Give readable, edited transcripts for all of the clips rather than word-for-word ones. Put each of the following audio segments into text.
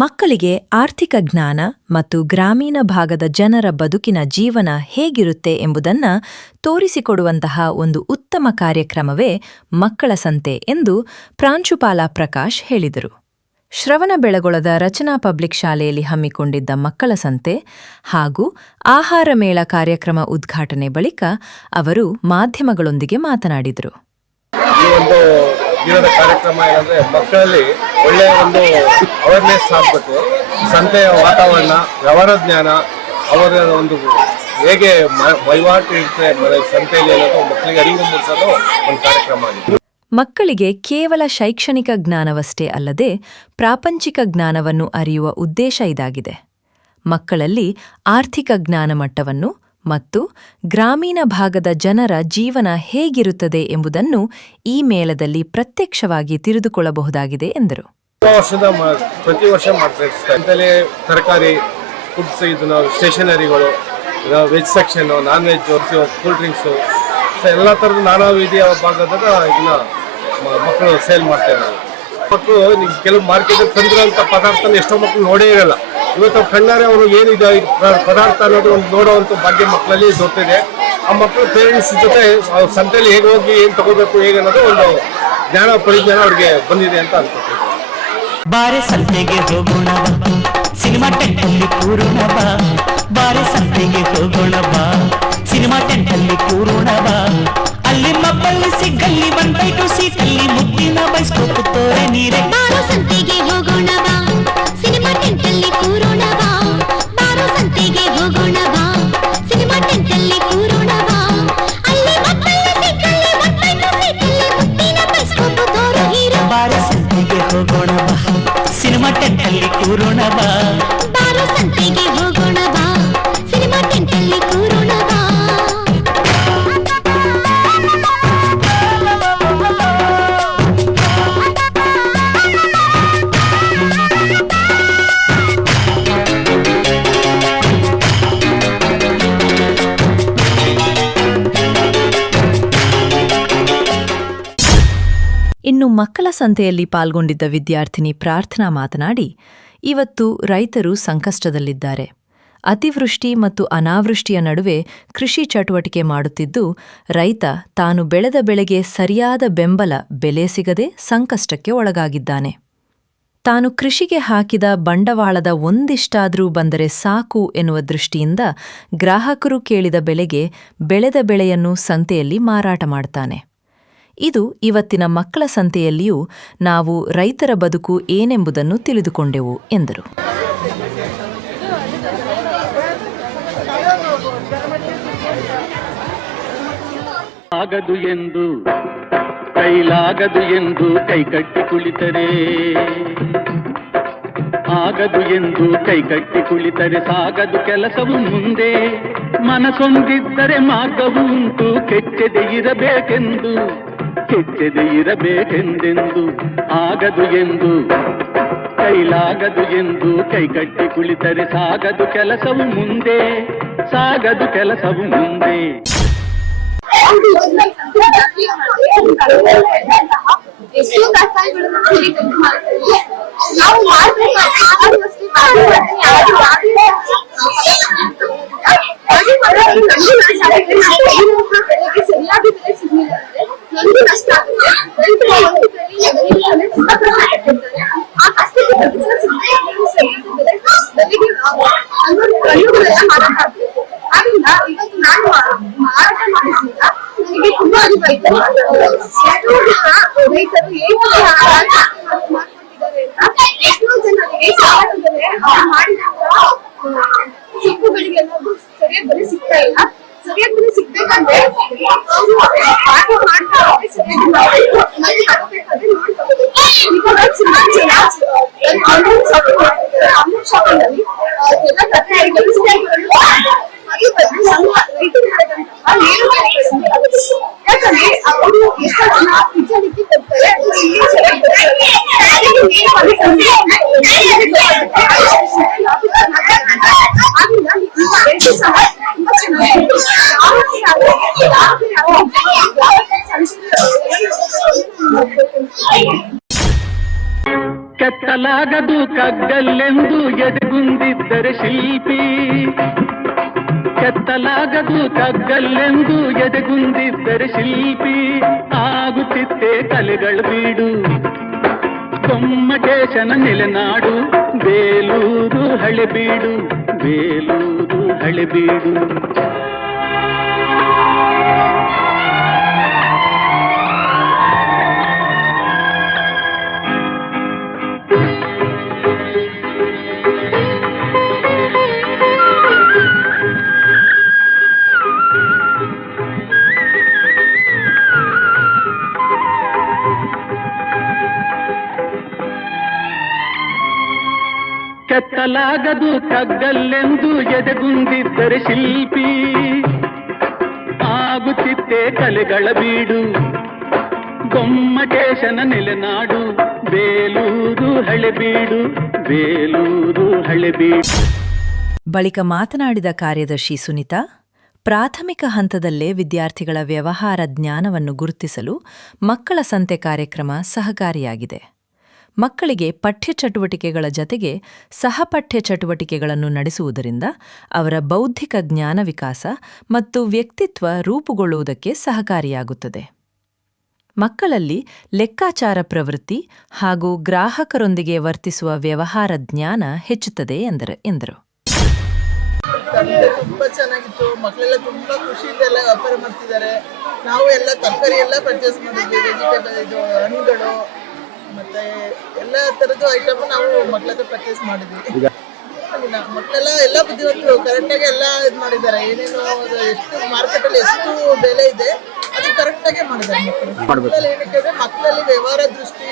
ಮಕ್ಕಳಿಗೆ ಆರ್ಥಿಕ ಜ್ಞಾನ ಮತ್ತು ಗ್ರಾಮೀಣ ಭಾಗದ ಜನರ ಬದುಕಿನ ಜೀವನ ಹೇಗಿರುತ್ತೆ ಎಂಬುದನ್ನು ತೋರಿಸಿಕೊಡುವಂತಹ ಒಂದು ಉತ್ತಮ ಕಾರ್ಯಕ್ರಮವೇ ಮಕ್ಕಳ ಸಂತೆ ಎಂದು ಪ್ರಾಂಶುಪಾಲ ಪ್ರಕಾಶ್ ಹೇಳಿದರು. ಶ್ರವಣಬೆಳಗೊಳದ ರಚನಾ ಪಬ್ಲಿಕ್ ಶಾಲೆಯಲ್ಲಿ ಹಮ್ಮಿಕೊಂಡಿದ್ದ ಮಕ್ಕಳ ಸಂತೆ ಹಾಗೂ ಆಹಾರ ಮೇಳ ಕಾರ್ಯಕ್ರಮ ಉದ್ಘಾಟನೆ ಬಳಿಕ ಅವರು ಮಾಧ್ಯಮಗಳೊಂದಿಗೆ ಮಾತನಾಡಿದರು. ದಿನದ ಕಾರ್ಯಕ್ರಮ ಏನಂದ್ರೆ ಮಕ್ಕಳಲ್ಲಿ ಒಳ್ಳೆಯ ಒಂದು ಅವೇರ್ನೆಸ್ ಆಗಬೇಕು. ಸಂತೆಯ ವಾತಾವರಣ, ವ್ಯವಹಾರ ಜ್ಞಾನ, ಅವರ ಒಂದು ಹೇಗೆ ವಹಿವಾಟು ಇರ್ತದೆ ಸಂತೆಯಲ್ಲಿ ಅನ್ನೋದು ಮಕ್ಕಳಿಗೆ ಅರಿವು ಮೂಡಿಸೋದು ಒಂದು ಕಾರ್ಯಕ್ರಮ ಆಗಿದೆ. ಮಕ್ಕಳಿಗೆ ಕೇವಲ ಶೈಕ್ಷಣಿಕ ಜ್ಞಾನವಷ್ಟೇ ಅಲ್ಲದೆ ಪ್ರಾಪಂಚಿಕ ಜ್ಞಾನವನ್ನು ಅರಿಯುವ ಉದ್ದೇಶ ಇದಾಗಿದೆ. ಮಕ್ಕಳಲ್ಲಿ ಆರ್ಥಿಕ ಜ್ಞಾನ ಮಟ್ಟವನ್ನು ಮತ್ತು ಗ್ರಾಮೀಣ ಭಾಗದ ಜನರ ಜೀವನ ಹೇಗಿರುತ್ತದೆ ಎಂಬುದನ್ನು ಈ ಮೇಳದಲ್ಲಿ ಪ್ರತ್ಯಕ್ಷವಾಗಿ ತಿಳಿದುಕೊಳ್ಳಬಹುದಾಗಿದೆ ಎಂದರು. ಪ್ರತಿ ವರ್ಷ ಮಾಡ್ತಾರೆ. ತರಕಾರಿ, ಫುಡ್ಸ್, ಸ್ಟೇಷನರಿಗಳು, veg section, non veg, cool drinks, ಎಲ್ಲ ಥರದ ನಾನಾ ರೀತಿಯ ಭಾಗದಾಗ ಇದನ್ನ ಮಕ್ಕಳು ಸೇಲ್ ಮಾಡ್ತಾ ಇದ್ದಾರೆ. ಮಕ್ಕಳು ಕೆಲವು ಮಾರ್ಕೆಟ್ ತಂದಿರೋಂಥ ಪದಾರ್ಥನ ಎಷ್ಟೋ ಮಕ್ಕಳು ನೋಡೇ ಇರಲ್ಲ. ಇವತ್ತು ಕಣ್ಣಾರೆ ಅವರು ಏನಿದೆ ಪದಾರ್ಥ ಅನ್ನೋದು ಒಂದು ನೋಡುವಂಥ ಭಾಗ್ಯ ಮಕ್ಕಳಲ್ಲಿ ದೊರೆತಿದೆ. ಆ ಮಕ್ಕಳು ಪೇರೆಂಟ್ಸ್ ಜೊತೆ ಸಂತೆಯಲ್ಲಿ ಹೇಗೆ ಹೋಗಿ ಏನು ತಗೋಬೇಕು ಹೇಗೆ ಅನ್ನೋದು ಒಂದು ಜ್ಞಾನ ಪರಿಜ್ಞಾನ ಅವ್ರಿಗೆ ಬಂದಿದೆ ಅಂತ ಅನ್ಕೊಳ್ತೀವಿ. ಬಾರೆ ಸಂತೆಗೆ ಹೋಗೋಣ ಬಾ, ಸಿನಿಮಾ ಟೆಂಟಲ್ಲಿ ಕೂರೋಣ ಬಾ. ಬಾರೆ ಸಂತೆಗೆ ಹೋಗೋಣ ಬಾ, ಸಿನಿಮಾ ಟೆಂಟಲ್ಲಿ ಕೂರೋಣ ಬಾ. ಅಲ್ಲಿ ಮಬ್ಬಲ್ಲಿ ಸಿಗಲ್ಲಿ 1/2 ಸೀಟಲ್ಲಿ ಮುಟ್ಟಿನ ಬೈಸ್ಕೋಪ್ ತೋರೆ ನೀರೆ. ಬಾರೋ ಸಂತೆಗೆ ಹೋಗೋಣ ಬಾ, ಸಿನಿಮಾ ಟೆಂಟಲ್ಲಿ ಕೂರೋಣ ಬಾ. ಬಾರೋ ಸಂತೆಗೆ ಹೋಗೋಣ ಬಾ, ಸಿನಿಮಾ ಟೆಂಟಲ್ಲಿ ಕೂರೋಣ ಬಾ. ಅಲ್ಲಿ ಮಬ್ಬಲ್ಲಿ ಸಿಗಲ್ಲಿ 1/2 ಸೀಟಲ್ಲಿ ಮುಟ್ಟಿನ ಬೈಸ್ಕೋಪ್ ತೋರೆ ನೀರೆ. ಬಾರೆ ಸಂತೆಗೆ ಹೋಗೋಣ ಬಾ, ಸಿನಿಮಾ ಟೆಂಟಲ್ಲಿ ಕೂರೋಣ ಬಾ. ಬಾರೋ ಸಂತೆಗೆ ಹೋಗೋಣ ಬಾ, ಸಿನಿಮಾ ಟೆಂಟಲ್ಲಿ ಕೂರೋಣ ಬಾ. ಇನ್ನು ಮಕ್ಕಳ ಸಂತೆಯಲ್ಲಿ ಪಾಲ್ಗೊಂಡಿದ್ದ ವಿದ್ಯಾರ್ಥಿನಿ ಪ್ರಾರ್ಥನಾ ಮಾತನಾಡಿ, ಇವತ್ತು ರೈತರು ಸಂಕಷ್ಟದಲ್ಲಿದ್ದಾರೆ. ಅತಿವೃಷ್ಟಿ ಮತ್ತು ಅನಾವೃಷ್ಟಿಯ ನಡುವೆ ಕೃಷಿ ಚಟುವಟಿಕೆ ಮಾಡುತ್ತಿದ್ದು, ರೈತ ತಾನು ಬೆಳೆದ ಬೆಳೆಗೆ ಸರಿಯಾದ ಬೆಲೆ ಸಿಗದೆ ಸಂಕಷ್ಟಕ್ಕೆ ಒಳಗಾಗಿದ್ದಾನೆ. ತಾನು ಕೃಷಿಗೆ ಹಾಕಿದ ಬಂಡವಾಳದ ಒಂದಿಷ್ಟಾದರೂ ಬಂದರೆ ಸಾಕು ಎನ್ನುವ ದೃಷ್ಟಿಯಿಂದ ಗ್ರಾಹಕರು ಕೇಳಿದ ಬೆಲೆಗೆ ಬೆಳೆದ ಬೆಳೆಯನ್ನು ಸಂತೆಯಲ್ಲಿ ಮಾರಾಟ ಮಾಡ್ತಾನೆ. ಇದು ಇವತ್ತಿನ ಮಕ್ಕಳ ಸಂತೆಯಲ್ಲಿಯೂ ನಾವು ರೈತರ ಬದುಕು ಏನೆಂಬುದನ್ನು ತಿಳಿದುಕೊಂಡೆವು ಎಂದರು. ಆಗದು ಎಂದು ಕೈಲಾಗದು ಎಂದು ಕೈಕಟ್ಟಿ ಕುಳಿತರೆ, ಆಗದು ಎಂದು ಕೈಕಟ್ಟಿ ಕುಳಿತರೆ ಸಾಗದು ಕೆಲಸವು ಮುಂದೆ. ಮನಸೊಂದಿದ್ದರೆ ಮಾರ್ಗವು ಉಂಟು, ಕೆಚ್ಚದೆ ಇರಬೇಕೆಂದೆಂದು. ಆಗದು ಎಂದು ಕೈಲಾಗದು ಎಂದು ಕೈಕಟ್ಟಿ ಕುಳಿತರೆ ಸಾಗದು ಕೆಲಸವು ಮುಂದೆ. ಎಷ್ಟು ಕಷ್ಟಗಳನ್ನು ನಾವು ಸರಿಯಾದ ಬೆಲೆ ಸಿಗಲಿಲ್ಲ ಅಂದ್ರೆ ನಮಗೂ ನಷ್ಟ ಆಗುತ್ತೆ. ಆ ಕಷ್ಟಕ್ಕೆ ಕಣ್ಣುಗಳೆಲ್ಲ ಮಾರಾಟ ಆಗ್ಬೇಕು. ಆದ್ರಿಂದ ಇವತ್ತು ನಾನು ಮಾರಾಟ ಮಾಡಿದ್ರಿಂದ ನನಗೆ ತುಂಬಾ ಅರಿವು ಆಯ್ತು. ರೈತರು ಏನು ಮಾಡ್ಕೊತಿದ್ದಾರೆ ಅಂತ ಎಷ್ಟೋ ಜನರಿಗೆ ಸಮಾಜದಲ್ಲಿ ಮಾಡಿದಾಗ ಸೊಪ್ಪುಗಳಿಗೆ ಅನ್ನೋದು ಸರಿಯಾದ ಬೆಲೆ ಸಿಗ್ತಾ ಇಲ್ಲ. ಸರಿಯಾದ ಬೆಲೆ ಸಿಗ್ಬೇಕಂದ್ರೆ ಅವರು ಆಟೋ ಮಾಡ್ತಾ ಸರಿಯಾಗಿ ತಗೋಬೇಕಾದ್ರೆ ನೋಡ್ಕೋಬೇಕು. ಈಗ ಅಮೂಲ್ ಶಾಪಿನಲ್ಲಿ ಎಲ್ಲ ತರಕಾರಿಗಳು ಯಾಕಂದ್ರೆ ಅವರು ಎಷ್ಟೋ ಜನ ಫ್ರಿಜ್ಜಲ್ಲಿ ಕೊಡ್ತಾರೆ. ಕೆತ್ತಲ ಕೆತ್ತಲಾಗದು ಕಗ್ಗಲ್ಲೆಂದು ಎದೆಗುಂದಿದ್ದರೆ ಶಿಲ್ಪಿ, ಕೆತ್ತಲಾಗದು ಕಗ್ಗಲ್ಲೆಂದು ಎದೆಗುಂದಿದ್ದರೆ ಶಿಲ್ಪಿ. ಆಗುತ್ತಿತ್ತೆ ಕಲೆಗಳ ಬೀಡು, ಗೊಮ್ಮಟೇಶನ ನೆಲೆನಾಡು, ಬೇಲೂರು ಹಳೆಬೀಡು, ಬೇಲೂರು ಹಳೆಬೀಡು. ಕೆತ್ತಲಾಗದು ಕಗ್ಗಲ್ಲೆಂದು ಎದೆಗುಂದಿದ್ದರೆ ಶಿಲ್ಪಿ, ಆಗುತ್ತಿತ್ತೆ ಕಲೆಗಳ ಬೀಡು, ಗೊಮ್ಮಟೇಶನ ನೆಲೆನಾಡು, ಬೇಲೂರು ಹಳೆಬೀಡು, ಬೇಲೂರು ಹಳೆಬೀಡು. ಬಳಿಕ ಮಾತನಾಡಿದ ಕಾರ್ಯದರ್ಶಿ ಸುನಿತಾ, ಪ್ರಾಥಮಿಕ ಹಂತದಲ್ಲೇ ವಿದ್ಯಾರ್ಥಿಗಳ ವ್ಯವಹಾರ ಜ್ಞಾನವನ್ನು ಗುರುತಿಸಲು ಮಕ್ಕಳ ಸಂತೆ ಕಾರ್ಯಕ್ರಮ ಸಹಕಾರಿಯಾಗಿದೆ. ಮಕ್ಕಳಿಗೆ ಪಠ್ಯ ಚಟುವಟಿಕೆಗಳ ಜತೆಗೆ ಸಹಪಠ್ಯ ಚಟುವಟಿಕೆಗಳನ್ನು ನಡೆಸುವುದರಿಂದ ಅವರ ಬೌದ್ಧಿಕ ಜ್ಞಾನ ವಿಕಾಸ ಮತ್ತು ವ್ಯಕ್ತಿತ್ವ ರೂಪುಗೊಳ್ಳುವುದಕ್ಕೆ ಸಹಕಾರಿಯಾಗುತ್ತದೆ. ಮಕ್ಕಳಲ್ಲಿ ಲೆಕ್ಕಾಚಾರ ಪ್ರವೃತ್ತಿ ಹಾಗೂ ಗ್ರಾಹಕರೊಂದಿಗೆ ವರ್ತಿಸುವ ವ್ಯವಹಾರ ಜ್ಞಾನ ಹೆಚ್ಚುತ್ತದೆ ಎಂದರು. ತುಂಬಾ ಚೆನ್ನಾಗಿತ್ತು. ಮಕ್ಕಳೆಲ್ಲ ತುಂಬಾ ಖುಷಿಯಿಂದ ಎಲ್ಲ ವ್ಯಾಪಾರ ಮಾಡ್ತಿದ್ದಾರೆ. ನಾವು ಎಲ್ಲ ತರಕಾರಿ ಎಲ್ಲ ಪರ್ಚೇಸ್ ಮಾಡಿದ್ವಿ, ವೆಜಿಟೇಬಲ್, ಇದು ಹಣ್ಣುಗಳು ಮತ್ತೆ ಎಲ್ಲ ತರದ್ದು ಐಟಮ್ ನಾವು ಮಕ್ಕಳ ಹತ್ರ ಪರ್ಚೇಸ್ ಮಾಡಿದ್ವಿ. ಮಕ್ಕಳೆಲ್ಲ ಎಲ್ಲ ಬುದ್ಧಿವಂತರು, ಕರೆಕ್ಟಾಗಿ ಎಲ್ಲ ಇದು ಮಾಡಿದ್ದಾರೆ. ಏನೇನು ಎಷ್ಟು ಮಾರ್ಕೆಟಲ್ಲಿ ಎಷ್ಟು ಬೆಲೆ ಇದೆ ಅದು ಕರೆಕ್ಟಾಗಿ ಮಾಡಿದ್ದಾರೆ ಮಕ್ಕಳು. ಏನಕ್ಕೆ ಮಕ್ಕಳಲ್ಲಿ ವ್ಯವಹಾರ ದೃಷ್ಟಿ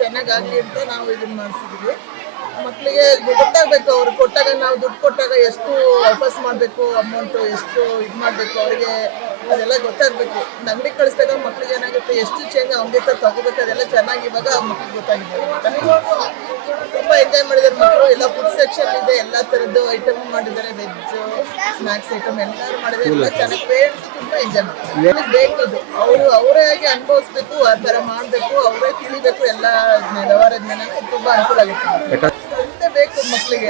ಚೆನ್ನಾಗಾಗಲಿ ಅಂತ ನಾವು ಇದನ್ನ ಮಾಡಿಸಿದ್ವಿ. ಮಕ್ಕಳಿಗೆ ಗೊತ್ತಾಗಬೇಕು, ಅವ್ರು ಕೊಟ್ಟಾಗ, ನಾವು ದುಡ್ಡು ಕೊಟ್ಟಾಗ ಎಷ್ಟು ವಾಪಸ್ ಮಾಡಬೇಕು, ಅಮೌಂಟು ಎಷ್ಟು ಇದು ಮಾಡಬೇಕು ಅವರಿಗೆ ಅದೆಲ್ಲ ಗೊತ್ತಾಗಬೇಕು. ಅಂಗಡಿ ಕಳಿಸಿದಾಗ ಮಕ್ಳಿಗೆ ಏನಾಗುತ್ತೆ, ಎಷ್ಟು ಚೇಂಜ್ ಅವ್ರಿಗೆ ತಗೋಬೇಕು ಅದೆಲ್ಲ ಚೆನ್ನಾಗಿ ಇವಾಗ ಮಕ್ಳಿಗೆ ಗೊತ್ತಾಗಿದೆ. ತುಂಬ ಎಂಜಾಯ್ ಮಾಡಿದ್ದಾರೆ ಮಕ್ಕಳು. ಎಲ್ಲ ಫುಡ್ ಸೆಕ್ಷನ್ ಇದೆ, ಎಲ್ಲ ಥರದ್ದು ಐಟಮ್ ಮಾಡಿದ್ದಾರೆ, ವೆಜ್ ಸ್ನ್ಯಾಕ್ಸ್ ಐಟಮ್ ಎಲ್ಲರೂ ಮಾಡಿದ್ದಾರೆ. ಎಲ್ಲ ಚೆನ್ನಾಗಿ ಪೇರೆಂಟ್ಸ್ ತುಂಬ ಎಂಜಾಯ್ ಮಾಡ್ತಾರೆ. ಬೇಕಿದ್ದು ಅವರೇ ಆಗಿ ಅನುಭವಿಸ್ಬೇಕು, ಆ ಥರ ಮಾಡಬೇಕು, ಅವರೇ ತಿಳಿಬೇಕು ಎಲ್ಲ ವ್ಯವಹಾರ ಜ್ಞಾನ. ತುಂಬ ಅನುಕೂಲ ಆಗುತ್ತೆ. ಬೇಕು ಮಕ್ಕಳಿಗೆ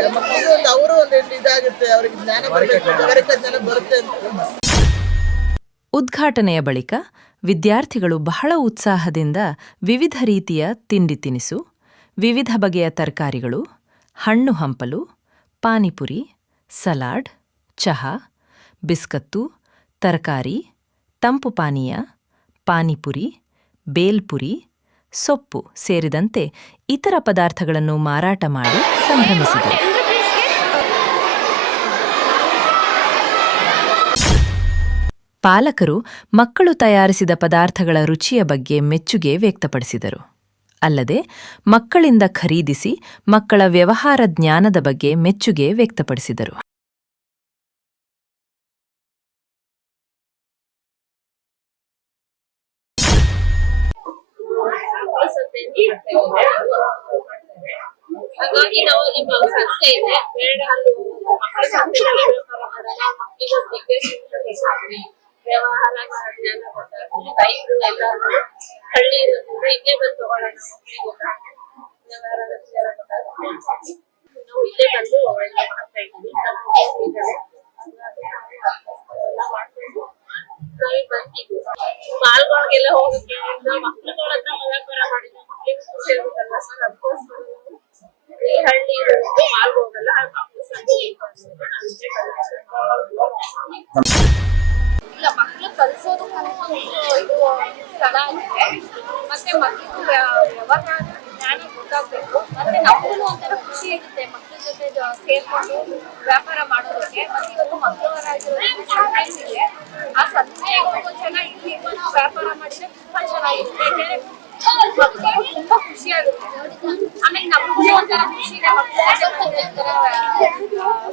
ಒಂದು ಅವರು ಒಂದು ಇದಾಗುತ್ತೆ, ಅವರಿಗೆ ಜ್ಞಾನ ಬರಬೇಕು, ವ್ಯವಹಾರಿಕ ಜ್ಞಾನ ಬರುತ್ತೆ ಅಂತ. ಉದ್ಘಾಟನೆಯ ಬಳಿಕ ವಿದ್ಯಾರ್ಥಿಗಳು ಬಹಳ ಉತ್ಸಾಹದಿಂದ ವಿವಿಧ ರೀತಿಯ ತಿಂಡಿ ತಿನಿಸು, ವಿವಿಧ ಬಗೆಯ ತರಕಾರಿಗಳು, ಹಣ್ಣು ಹಂಪಲು, ಪಾನಿಪುರಿ, ಸಲಾಡ್, ಚಹಾ, ಬಿಸ್ಕತ್ತು, ತರಕಾರಿ, ತಂಪು ಪಾನೀಯ, ಪಾನಿಪುರಿ, ಬೇಲ್ಪುರಿ, ಸೊಪ್ಪು ಸೇರಿದಂತೆ ಇತರ ಪದಾರ್ಥಗಳನ್ನು ಮಾರಾಟ ಮಾಡಿ ಸಂಭ್ರಮಿಸಿದರು. ಪಾಲಕರು ಮಕ್ಕಳು ತಯಾರಿಸಿದ ಪದಾರ್ಥಗಳ ರುಚಿಯ ಬಗ್ಗೆ ಮೆಚ್ಚುಗೆ ವ್ಯಕ್ತಪಡಿಸಿದರು. ಅಲ್ಲದೆ ಮಕ್ಕಳಿಂದ ಖರೀದಿಸಿ ಮಕ್ಕಳ ವ್ಯವಹಾರ ಜ್ಞಾನದ ಬಗ್ಗೆ ಮೆಚ್ಚುಗೆ ವ್ಯಕ್ತಪಡಿಸಿದರು. ಹಾಗಾಗಿ ನಾವು ನಿಮ್ಮ ಸಂಸ್ಥೆ ಇದೆ ಮಕ್ಕಳ ಸಂಸ್ಥೆಗಳಲ್ಲಿ ವ್ಯವಹಾರ ಜ್ಞಾನ ರೈತರು ಎಲ್ಲರೂ ಹಳ್ಳಿ ಇರೋದ್ರಿಂದ ಇಲ್ಲೇ ಬಂದು ತಗೊಳ್ಳೋಣ, ವ್ಯವಹಾರ ಜ್ಞಾನ ನಾವು ಇಲ್ಲೇ ಬಂದು ಎಲ್ಲ ಮಾಡ್ತಾ ಇದ್ದೀವಿ. ನಾವೇ ಬಂದಿದ್ದೀವಿ ಮಾಲ್ಗಳಿಗೆಲ್ಲ ಹೋಗೋಕೆ ಮಕ್ಳುಗಳ ಹತ್ರ ವ್ಯಾಪಾರ ಮಾಡಿದ್ರೆ ಮಕ್ಳಿಗೆ ಖುಷಿ ಆಗುತ್ತಲ್ಲ ಸರ್. ಅದಕ್ಕೋಸ್ಕರ ಈ ಹಳ್ಳಿ ಇರೋದು ಮಾಲ್ ಹೋಗಲ್ಲ, ಮಕ್ಳು ಸಂಜೆ ಇಲ್ಲ ಮಕ್ಳು ಕಲ್ಸೋದು ಇದು ಸ್ಥಳ ಆಗಿದೆ. ಮತ್ತೆ ಮಕ್ಳಿಗೆ ವ್ಯವಹಾರ ಜ್ಞಾನ ಗೊತ್ತಾಗ್ಬೇಕು. ಮತ್ತೆ ನಮಗೂ ಒಂಥರ ಖುಷಿ ಇರುತ್ತೆ ಮಕ್ಳ ಜೊತೆ ಸೇರ್ಕೊಂಡು ವ್ಯಾಪಾರ ಮಾಡೋದಕ್ಕೆ. ಮತ್ತೆ ಇವತ್ತು ಮಂಗಳವಾರ ಸಂತೆ, ಆ ಸಂತೆಗೆ ಹೋಗೋ ಜನ ಇಲ್ಲಿ ವ್ಯಾಪಾರ ಮಾಡಿದ್ರೆ ತುಂಬಾ ಚೆನ್ನಾಗಿರುತ್ತೆ. ಮಕ್ಕಳು ತುಂಬಾ ಖುಷಿ ಆಗುತ್ತೆ. ಆಮೇಲೆ ನಮಗೂ ಒಂಥರ ಖುಷಿ ಇದೆ ಮಕ್ಕಳ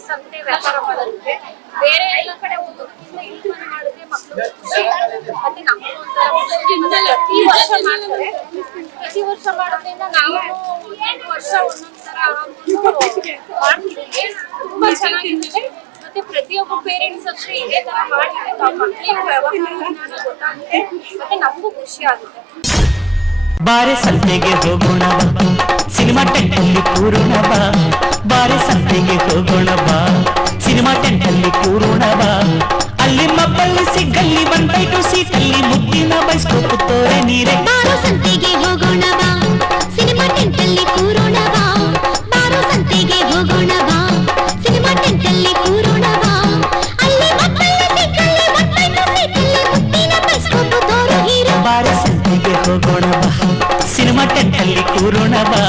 ಸಂತೆ ವ್ಯಾಪಾರ ಮಾಡೋದಕ್ಕೆ. ಬೇರೆ ಎಲ್ಲ ಕಡೆ ಹೋಗೋದ್ರಿಂದ ಇಲ್ಲಿ ಮನೆ ಮಾಡಿದ್ರೆ ಮಕ್ಕಳು ಖುಷಿ. ಮತ್ತೆ ನಮಗೂ ಒಂಥರ ಖುಷಿ. ಪ್ರತಿ ವರ್ಷ ಮಾಡ್ತಾರೆ. ಪ್ರತಿ ವರ್ಷ ಮಾಡೋದ್ರಿಂದ ನಾವು 8 ವರ್ಷ ಒಂದೊಂದ್ಸರ ಮಾಡ್ತಿದ್ದೀವಿ. ತುಂಬಾ ಚೆನ್ನಾಗಿರುತ್ತೆ. ಮತ್ತೆ ಪ್ರತಿಯೊಬ್ಬ ಪೇರೆಂಟ್ಸ್ ಅಷ್ಟೇ ಇದೇ ತರ ಮಾಡಿದ್ರೆ ಮಕ್ಕಳಿಗೆ ವ್ಯವಹಾರ ಜ್ಞಾನ ಗೊತ್ತಾಗುತ್ತೆ. ಮತ್ತೆ ನಮಗೂ ಖುಷಿ ಆಗುತ್ತೆ. ಬಾರೆ ಸಂತೆಗೆ ಹೋಗೋಣ ಬಾ ಸಿನಿಮಾ ಟೆಂಟಲ್ಲಿ ಕೂರೋಣ ಬಾ ಬಾರೆ ಸಂತೆಗೆ ಹೋಗೋಣ ಬಾ ಸಿನಿಮಾ ಟೆಂಟಲ್ಲಿ ಕೂರೋಣ ಬಾ ಅಲ್ಲಿ ಮಬ್ಬಲ್ಲಿ ಸಿಗ್ಗಲ್ಲಿ 1/2 ಸೀಟಲ್ಲಿ ಮುಟ್ಟಿನ ಬೈಸ್ಕೋಪ್ ತೋರೆ ನೀರೆ ಬಾರೋ ಸಂತೆಗೆ ಹೋಗೋಣ ಬಾ ಸಿನಿಮಾ ಟೆಂಟಲ್ಲಿ ಕೂರೋಣ ಬಾ ಬಾರೋ ಸಂತೆಗೆ ಹೋಗೋಣ ಬಾ ಸಿನಿಮಾ ಟೆಂಟಲ್ಲಿ ಕೂರೋಣ ಬಾ ಅಲ್ಲಿ ಮಕ್ಕಳು ಸಿಕ್ಕಲ್ಲಿ 1/2 ಸೀಟಲ್ಲಿ ಮುಟ್ಟಿನ ಬೈಸ್ಕೋಪ್ ತೋರು ಹೀರೋ ಬಾರೆ ಸಂತೆಗೆ ಹೋಗೋಣ ಬಾ ಸಿನಿಮಾ ಟೆಂಟಲ್ಲಿ ಕೂರೋಣ ಬಾ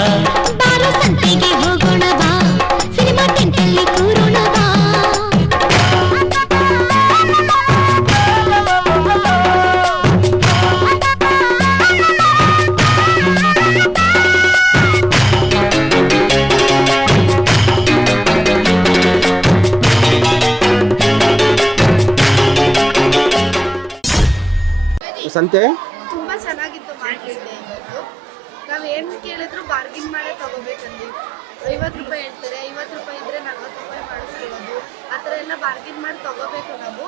ಬಾರೋ ಸಂತೆಗೆ ಹೋಗೋಣ ಬಾ ಸಿನಿಮಾ ಟೆಂಟಲ್ಲಿ ಕೂರೋಣ ಬಾ ಸಂತೆ ತುಂಬಾ ಚೆನ್ನಾಗಿತ್ತು ಮಾರ್ಕೆಟ್ ಇವತ್ತು. ನಾವ್ ಏನ್ ಕೇಳಿದ್ರು ಬಾರ್ಗಿನ್ ಮಾಡೇ ತಗೋಬೇಕಂದ್ವಿ. 50 ರೂಪಾಯಿ ಹೇಳ್ತಾರೆ, 50 ರೂಪಾಯಿ ಇದ್ರೆ 40 ರೂಪಾಯಿ ಮಾಡಿಸ್ಕೊಳ್ಳೋದು, ಆ ಥರ ಎಲ್ಲ ಬಾರ್ಗಿನ್ ಮಾಡಿ ತಗೋಬೇಕು ನಾವು.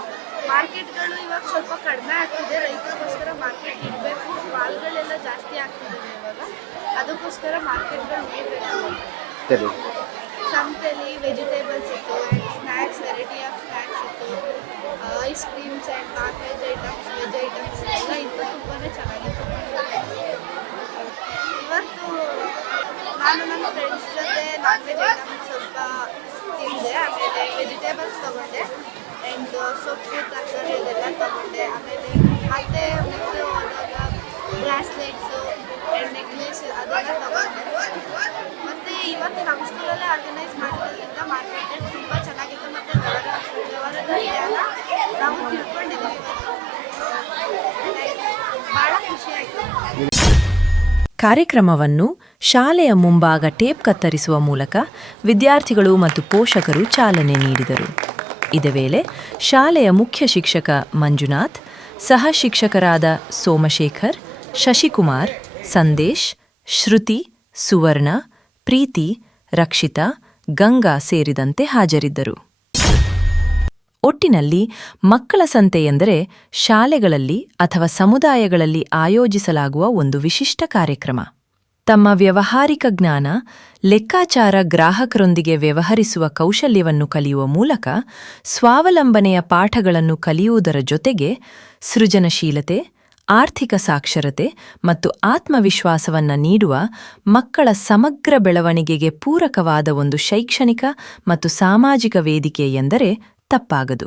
ಮಾರ್ಕೆಟ್ಗಳು ಇವಾಗ ಸ್ವಲ್ಪ ಕಡಿಮೆ ಆಗ್ತಿದೆ, ರೈತರಿಗೋಸ್ಕರ ಮಾರ್ಕೆಟ್ ಇಡಬೇಕು. ಮಾಲ್ಗಳೆಲ್ಲ ಜಾಸ್ತಿ ಆಗ್ತಿದೆ ಇವಾಗ, ಅದಕ್ಕೋಸ್ಕರ ಮಾರ್ಕೆಟ್ಗಳು ಇರಬೇಕು. ಸಂತೆಲಿ ವೆಜಿಟೇಬಲ್ಸ್ ಇತ್ತು, ಸ್ನ್ಯಾಕ್ಸ್, ವೆರೈಟಿ ಆಫ್ ಸ್ನ್ಯಾಕ್ಸ್ ಇತ್ತು, ice creams and non veg items, veg items ಎಲ್ಲ ಇತ್ತು. ತುಂಬಾ ಚೆನ್ನಾಗಿತ್ತು. ಇವತ್ತು ನಾನು ನನ್ನ ಫ್ರೆಂಡ್ಸ್ ಜೊತೆ ನಾನ್ ವೆಜ್ ಐಟಮ್ಸ್ ಸ್ವಲ್ಪ ತಿಂದೆ, ಆಮೇಲೆ ವೆಜಿಟೇಬಲ್ಸ್ ತೊಗೊಂಡೆ ಆ್ಯಂಡ್ ಸೊಪ್ಪು ತರಕಾರಿ ಅದೆಲ್ಲ ತೊಗೊಂಡೆ. ಆಮೇಲೆ ಮತ್ತೆ ಮುಂದೆ ಹೋದಾಗ ಬ್ರಾಸ್ಲೆಟ್ಸು ಆ್ಯಂಡ್ ನೆಕ್ಲೆಸ್ ಅದೆಲ್ಲ ತೊಗೊಂಡೆ. ಮತ್ತು ಇವತ್ತು ನಮ್ಮ ಸ್ಕೂಲಲ್ಲೇ ಆರ್ಗನೈಸ್ ಮಾಡಿರೋದ್ರಿಂದ ಮಾರ್ಕೆಟ್ ತುಂಬ ಚೆನ್ನಾಗಿತ್ತು. ಮತ್ತು ವ್ಯವಹಾರದ ಜ್ಞಾನ ನಾವು ತಿಳ್ಕೊಂಡಿದ್ದೀವಿ. ಭಾಳ ಖುಷಿಯಾಯಿತು. ಕಾರ್ಯಕ್ರಮವನ್ನು ಶಾಲೆಯ ಮುಂಭಾಗ ಟೇಪ್ ಕತ್ತರಿಸುವ ಮೂಲಕ ವಿದ್ಯಾರ್ಥಿಗಳು ಮತ್ತು ಪೋಷಕರು ಚಾಲನೆ ನೀಡಿದರು. ಇದೇ ವೇಳೆ ಶಾಲೆಯ ಮುಖ್ಯ ಶಿಕ್ಷಕ ಮಂಜುನಾಥ್, ಸಹ ಶಿಕ್ಷಕರಾದ ಸೋಮಶೇಖರ್, ಶಶಿಕುಮಾರ್, ಸಂದೇಶ್, ಶ್ರುತಿ, ಸುವರ್ಣ, ಪ್ರೀತಿ, ರಕ್ಷಿತಾ, ಗಂಗಾ ಸೇರಿದಂತೆ ಹಾಜರಿದ್ದರು. ಒಟ್ಟಿನಲ್ಲಿ ಮಕ್ಕಳ ಸಂತೆ ಎಂದರೆ ಶಾಲೆಗಳಲ್ಲಿ ಅಥವಾ ಸಮುದಾಯಗಳಲ್ಲಿ ಆಯೋಜಿಸಲಾಗುವ ಒಂದು ವಿಶಿಷ್ಟ ಕಾರ್ಯಕ್ರಮ. ತಮ್ಮ ವ್ಯಾವಹಾರಿಕ ಜ್ಞಾನ, ಲೆಕ್ಕಾಚಾರ, ಗ್ರಾಹಕರೊಂದಿಗೆ ವ್ಯವಹರಿಸುವ ಕೌಶಲ್ಯವನ್ನು ಕಲಿಯುವ ಮೂಲಕ ಸ್ವಾವಲಂಬನೆಯ ಪಾಠಗಳನ್ನು ಕಲಿಯುವುದರ ಜೊತೆಗೆ ಸೃಜನಶೀಲತೆ, ಆರ್ಥಿಕ ಸಾಕ್ಷರತೆ ಮತ್ತು ಆತ್ಮವಿಶ್ವಾಸವನ್ನು ನೀಡುವ ಮಕ್ಕಳ ಸಮಗ್ರ ಬೆಳವಣಿಗೆಗೆ ಪೂರಕವಾದ ಒಂದು ಶೈಕ್ಷಣಿಕ ಮತ್ತು ಸಾಮಾಜಿಕ ವೇದಿಕೆ ಎಂದರೆ ತಪ್ಪಾಗದು.